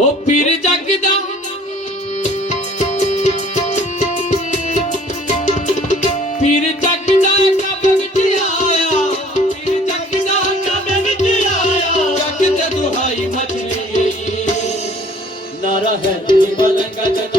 ओ पीर जगदा पीर जगदा कब विच आया, पीर जगदा कब विच आया, जग ते दुहाई मचली नारा है मलंग जग